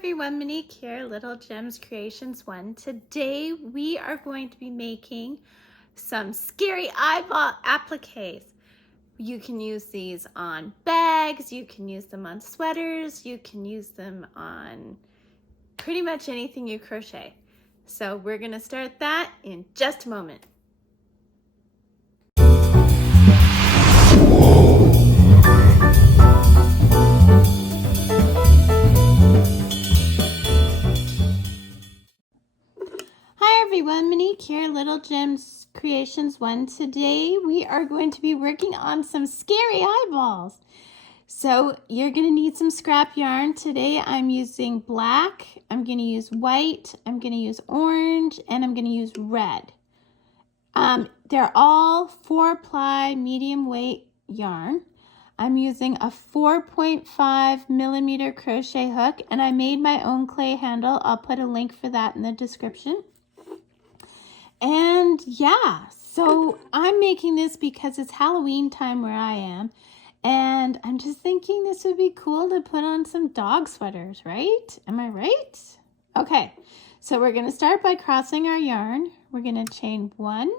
everyone, Monique here, Little Gems Creations 1. Today we are going to be making some scary eyeball appliques. You can use these on bags, you can use them on sweaters, you can use them on pretty much anything you crochet. So we're going to start that in just a moment. Hi everyone, Monique here, Little Gems Creations 1. Today we are going to be working on some scary eyeballs. So you're going to need some scrap yarn. Today I'm using black, I'm going to use white, I'm going to use orange, and I'm going to use red. They're all 4-ply medium weight yarn. I'm using a 4.5 millimeter crochet hook, and I made my own clay handle. I'll put a link for that in the description. And yeah, so I'm making this because it's Halloween time where I am, and I'm just thinking this would be cool to put on some dog sweaters, right? Am I right? Okay, so we're going to start by crossing our yarn. We're going to chain 1, and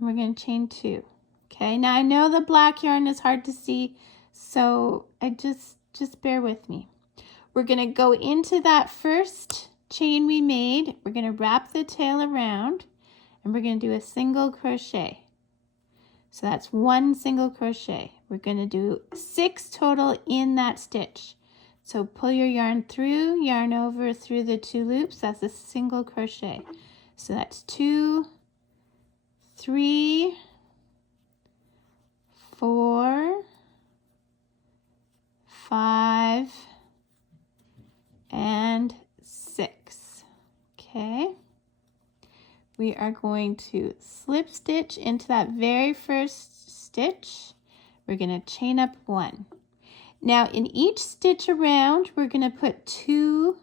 we're going to chain 2. Okay, now I know the black yarn is hard to see, so just bear with me. We're going to go into that first chain we made. We're going to wrap the tail around, and we're going to do a single crochet. So that's 1 single crochet. We're going to do 6 total in that stitch. So pull your yarn through, yarn over through the 2 loops. That's a single crochet. So that's 2, 3, 4, 5, and 6. Okay. We are going to slip stitch into that very first stitch. We're going to chain up 1. Now in each stitch around, we're going to put 2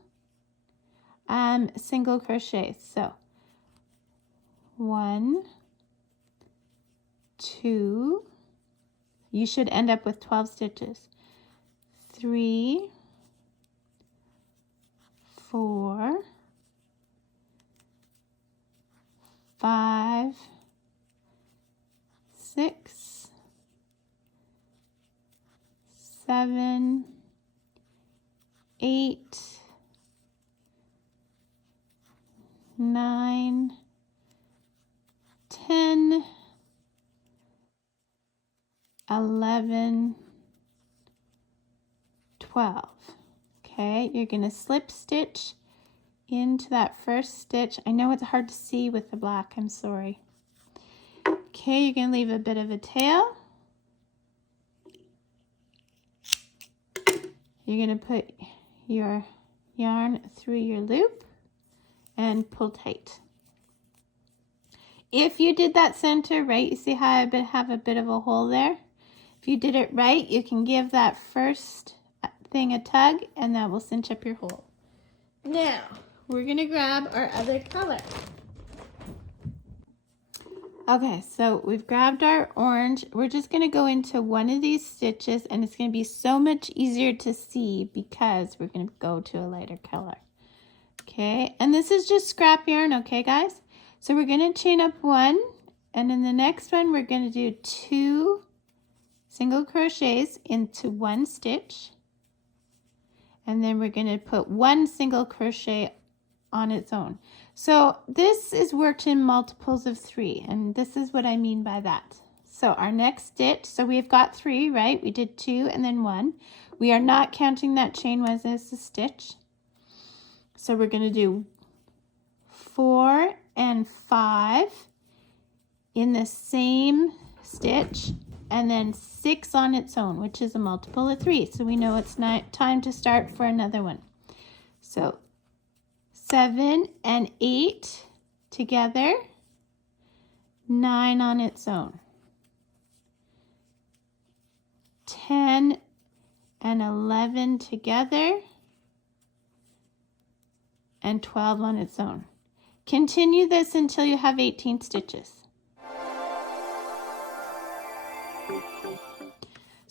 single crochets. So 1, 2, you should end up with 12 stitches. 3, 4, 5, 6, 7, 8, 9, 10, 11, 12. Okay, you're going to slip stitch into that first stitch. I know it's hard to see with the black, I'm sorry. Okay, you're going to leave a bit of a tail. You're going to put your yarn through your loop and pull tight. If you did that center right, you see how I have a bit of a hole there? If you did it right, you can give that first thing a tug, and that will cinch up your hole. Now, we're going to grab our other color. Okay, so we've grabbed our orange. We're just going to go into one of these stitches, and it's going to be so much easier to see because we're going to go to a lighter color. Okay, and this is just scrap yarn, okay guys? So we're going to chain up 1, and in the next one we're going to do 2 single crochets into 1 stitch, and then we're going to put 1 single crochet on its own. So this is worked in multiples of 3, and this is what I mean by that. So our next stitch, so we've got 3, right? We did 2 and then 1. We are not counting that chain as a stitch. So we're going to do 4 and 5 in the same stitch, and then 6 on its own, which is a multiple of 3. So we know it's not time to start for another one. So 7 and 8 together, 9 on its own. 10 and 11 together, and 12 on its own. Continue this until you have 18 stitches.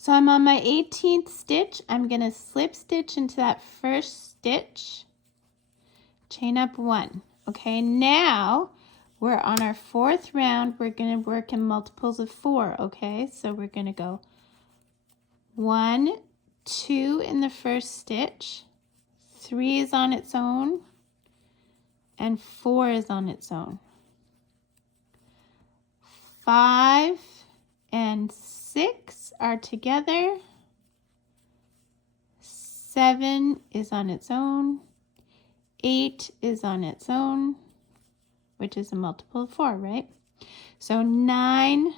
So I'm on my 18th stitch. I'm going to slip stitch into that first stitch, chain up 1. Okay, now we're on our 4th round. We're going to work in multiples of 4. Okay, so we're going to go 1, 2 in the first stitch, 3 is on its own, and 4 is on its own. 5 and 6 are together. 7 is on its own. 8 is on its own, which is a multiple of 4, right? So 9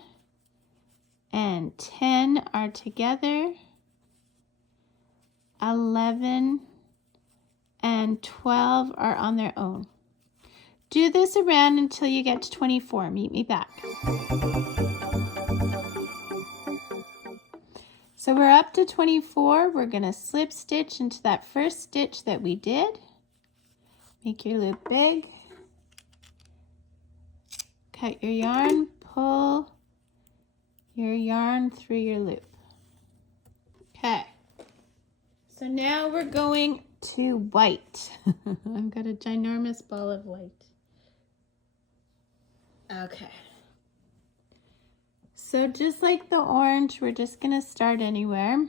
and 10 are together. 11 and 12 are on their own. Do this around until you get to 24. Meet me back. So we're up to 24. We're going to slip stitch into that first stitch that we did. Make your loop big. Cut your yarn, pull your yarn through your loop. Okay. So now we're going to white. I've got a ginormous ball of white. Okay. So just like the orange, we're just going to start anywhere.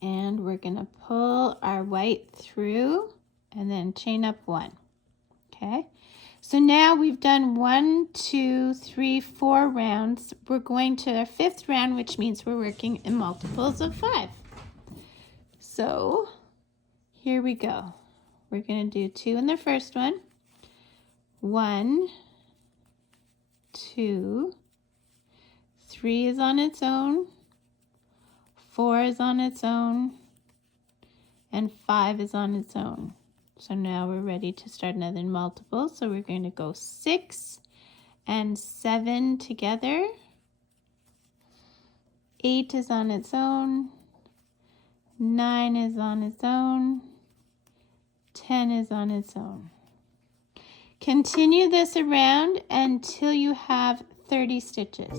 And we're going to pull our white through and then chain up 1. Okay. So now we've done 1, 2, 3, 4 rounds. We're going to our 5th round, which means we're working in multiples of 5. So here we go. We're going to do 2 in the first one. 1, 2, 3 is on its own, 4 is on its own, and 5 is on its own. So now we're ready to start another multiple. So we're going to go 6 and 7 together. 8 is on its own. 9 is on its own. 10 is on its own. Continue this around until you have 30 stitches.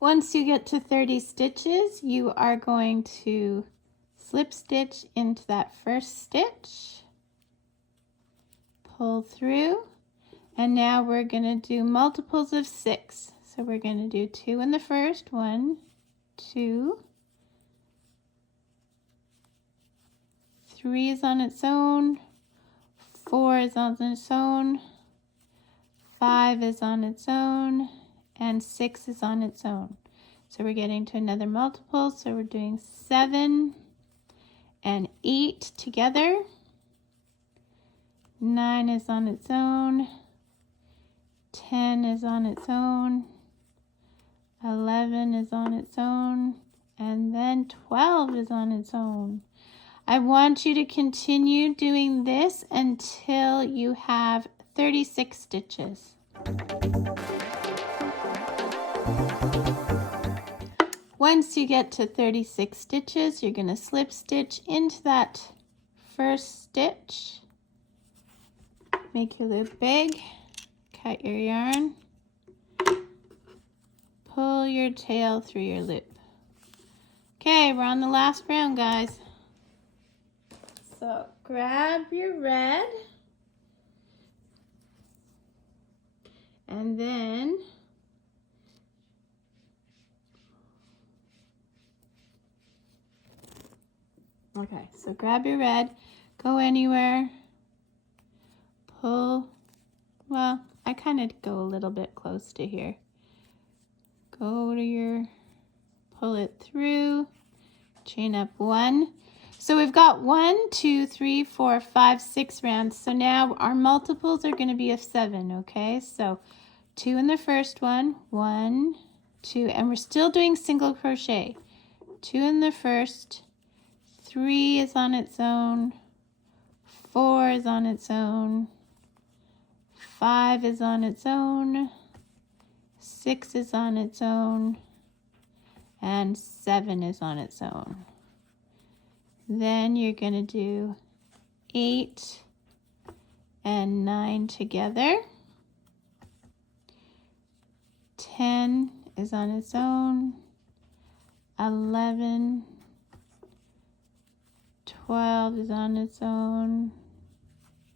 Once you get to 30 stitches, you are going to slip stitch into that first stitch, pull through, and now we're going to do multiples of 6. So we're going to do 2 in the first, 1, 2, 3 is on its own, 4 is on its own, 5 is on its own, and 6 is on its own. So we're getting to another multiple, so we're doing 7 and 8 together. 9 is on its own, 10 is on its own, 11 is on its own, and then 12 is on its own. I want you to continue doing this until you have 36 stitches. Once you get to 36 stitches, you're going to slip stitch into that first stitch. Make your loop big, cut your yarn, pull your tail through your loop. Okay, we're on the last round, guys. So grab your red, and then okay, so grab your red, go anywhere, pull, well, I kind of go a little bit close to here. Go to your, pull it through, chain up 1. So we've got 1, 2, 3, 4, 5, 6 rounds. So now our multiples are going to be of 7, okay? So 2 in the first one, 1, 2, and we're still doing single crochet. 2 in the first, 3 is on its own, 4 is on its own, 5 is on its own, 6 is on its own, and 7 is on its own. Then you're going to do 8 and 9 together. 10 is on its own, 11, 12 is on its own,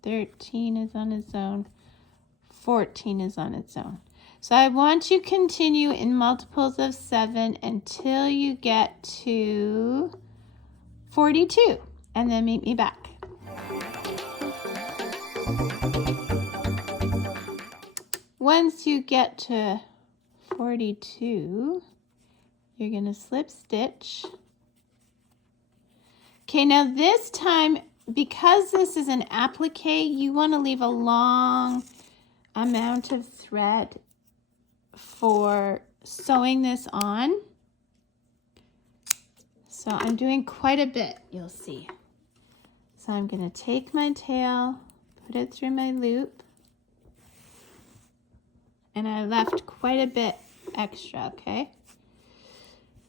13 is on its own, 14 is on its own. So I want you to continue in multiples of 7 until you get to 42, and then meet me back. Once you get to 42, you're going to slip stitch. Okay, now this time, because this is an applique, you want to leave a long amount of thread for sewing this on. So I'm doing quite a bit, you'll see. So I'm going to take my tail, put it through my loop, and I left quite a bit extra, okay?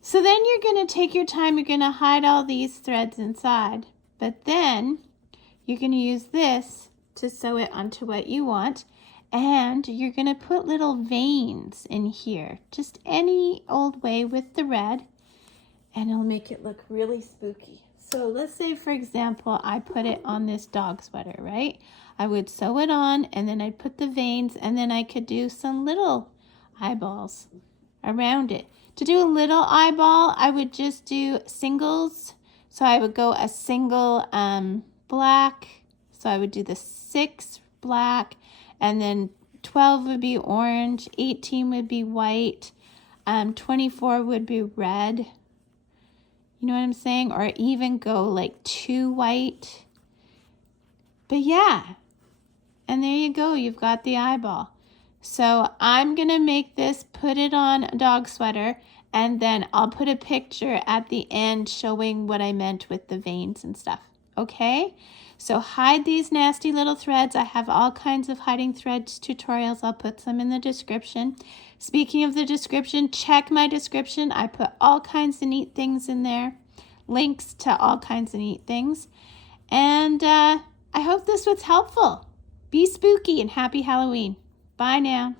So then you're going to take your time, you're going to hide all these threads inside, but then you're going to use this to sew it onto what you want, and you're going to put little veins in here, just any old way with the red, and it'll make it look really spooky. So let's say, for example, I put it on this dog sweater, right? I would sew it on, and then I'd put the veins, and then I could do some little eyeballs around it. To do a little eyeball, I would just do singles. So I would go a single black. So I would do the 6 black, and then 12 would be orange, 18 would be white, 24 would be red. You know what I'm saying? Or even go like 2 white. But yeah, and there you go, you've got the eyeball. So I'm going to make this, put it on a dog sweater, and then I'll put a picture at the end showing what I meant with the veins and stuff. Okay? So hide these nasty little threads. I have all kinds of hiding threads tutorials. I'll put some in the description. Speaking of the description, check my description. I put all kinds of neat things in there. Links to all kinds of neat things. And I hope this was helpful. Be spooky and happy Halloween. Bye now.